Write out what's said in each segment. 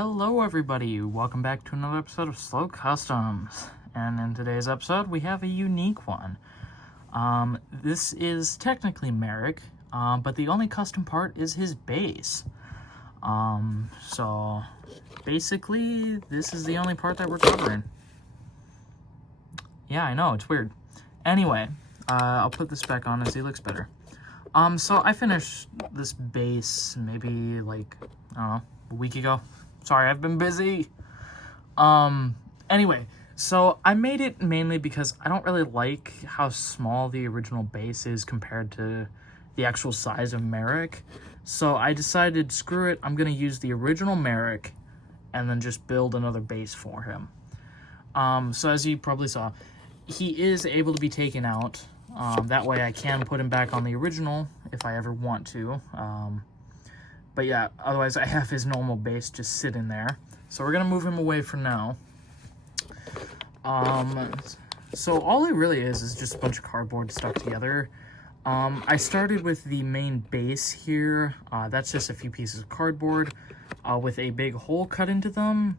Hello everybody, welcome back to another episode of Slow Customs. And in today's episode we have a unique one. This is technically Merrick, but the only custom part is his base. So basically this is the only part that we're covering. Yeah, I know, it's weird. Anyway, I'll put this back on as he looks better. So I finished this base maybe like, I don't know, a week ago. Sorry, I've been busy. Anyway, so I made it mainly because I don't really like how small the original base is compared to the actual size of Merrick. So I decided, screw it, I'm going to use the original Merrick and then just build another base for him. So as you probably saw, he is able to be taken out. That way I can put him back on the original if I ever want to. But yeah, otherwise I have his normal base just sitting there. So we're going to move him away for now. So all it really is just a bunch of cardboard stuck together. I started with the main base here. That's just a few pieces of cardboard with a big hole cut into them.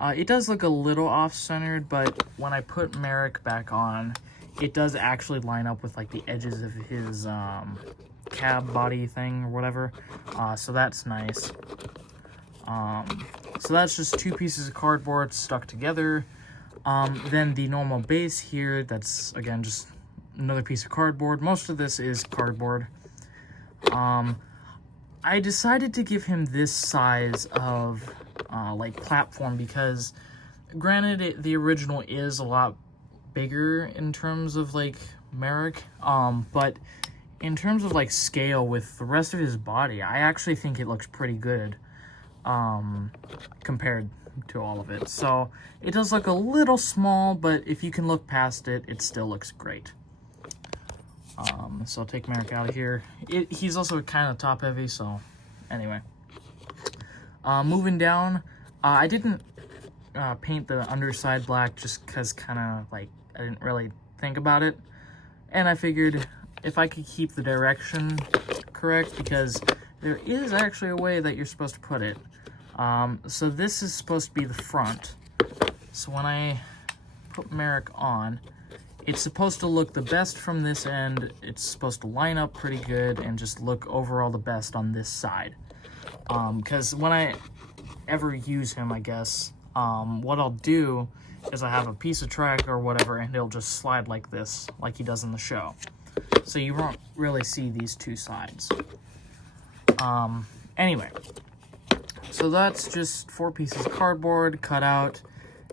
It does look a little off-centered, but when I put Merrick back on, it does actually line up with like the edges of his cab body thing or whatever. So that's nice. So that's just two pieces of cardboard stuck together. Then the normal base here, that's again just another piece of cardboard. Most of this is cardboard. I decided to give him this size of like platform because granted the original is a lot bigger in terms of like Merrick, but in terms of like scale with the rest of his body, I actually think it looks pretty good compared to all of it. So it does look a little small, but if you can look past it, it still looks great. So I'll take Merrick out of here. He's also kind of top heavy, so anyway. Moving down, I didn't paint the underside black just because kind of like I didn't really think about it. And I figured if I could keep the direction correct, because there is actually a way that you're supposed to put it. So this is supposed to be the front. So when I put Merrick on, it's supposed to look the best from this end. It's supposed to line up pretty good and just look overall the best on this side. Because when I ever use him, I guess, what I'll do is I have a piece of track or whatever, and he'll just slide like this, like he does in the show. So you won't really see these two sides. Anyway, so that's just 4 pieces of cardboard cut out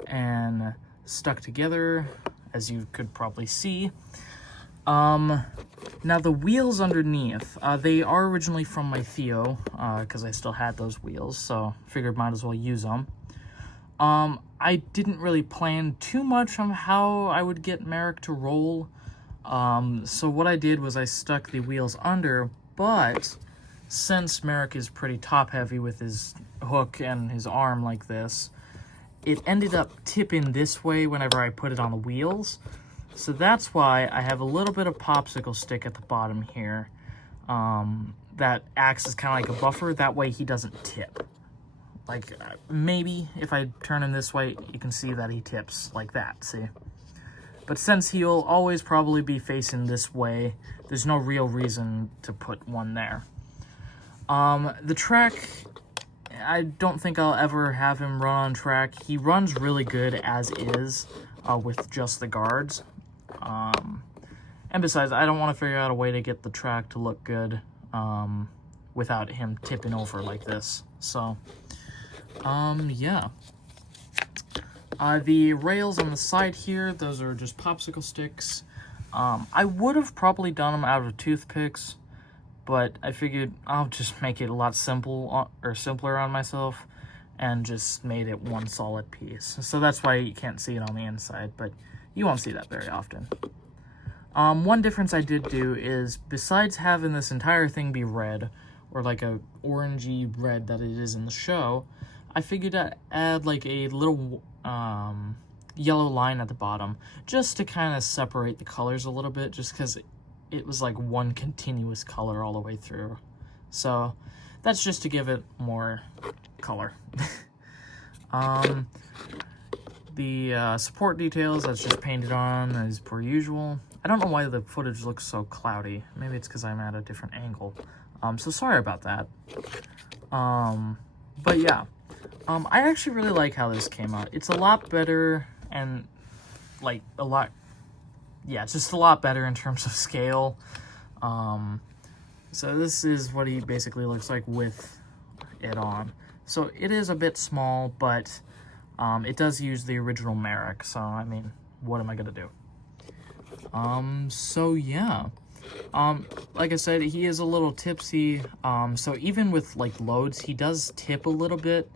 and stuck together, as you could probably see. Now the wheels underneath, they are originally from my Theo, because I still had those wheels, so figured might as well use them. I didn't really plan too much on how I would get Merrick to roll. So what I did was I stuck the wheels under, but since Merrick is pretty top heavy with his hook and his arm like this, it ended up tipping this way whenever I put it on the wheels. So that's why I have a little bit of popsicle stick at the bottom here that acts as kind of like a buffer. That way he doesn't tip. Like, maybe if I turn him this way, you can see that he tips like that, see? But since he'll always probably be facing this way, there's no real reason to put one there. The track, I don't think I'll ever have him run on track. He runs really good as is with just the guards. And besides, I don't want to figure out a way to get the track to look good without him tipping over like this. So, yeah. The rails on the side here, those are just popsicle sticks. I would have probably done them out of toothpicks, but I figured I'll just make it a lot simpler on myself and just made it one solid piece. So that's why you can't see it on the inside, but you won't see that very often. One difference I did do is, besides having this entire thing be red, or like a orangey red that it is in the show, I figured I'd add like a little yellow line at the bottom, just to kind of separate the colors a little bit, just because it was like one continuous color all the way through. So that's just to give it more color. The support details, that's just painted on as per usual. I don't know why the footage looks so cloudy. Maybe it's because I'm at a different angle. So sorry about that. But yeah, I actually really like how this came out. It's a lot better and like it's just a lot better in terms of scale. So this is what he basically looks like with it on. So it is a bit small, but it does use the original Merrick, so I mean, what am I gonna do? So yeah. Like I said, he is a little tipsy, so even with like loads, he does tip a little bit,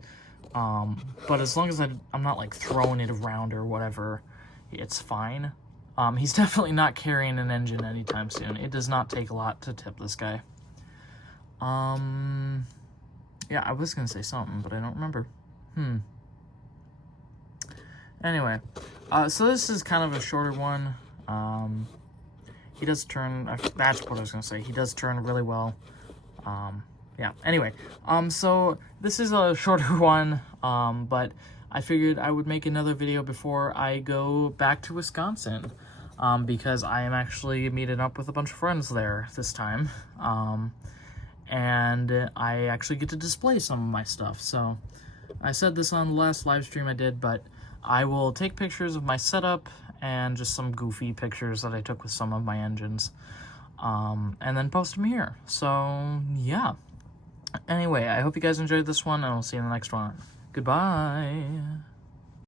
but as long as I'm not like throwing it around or whatever, it's fine. He's definitely not carrying an engine anytime soon. It does not take a lot to tip this guy. Yeah, I was gonna say something, but I don't remember. Anyway, so this is kind of a shorter one. He does turn, that's what I was gonna say, he does turn really well. Yeah, anyway, so this is a shorter one, but I figured I would make another video before I go back to Wisconsin, because I am actually meeting up with a bunch of friends there this time, and I actually get to display some of my stuff. So I said this on the last live stream I did, but I will take pictures of my setup and just some goofy pictures that I took with some of my engines, and then post them here. So yeah. Anyway, I hope you guys enjoyed this one, and I'll see you in the next one. Goodbye.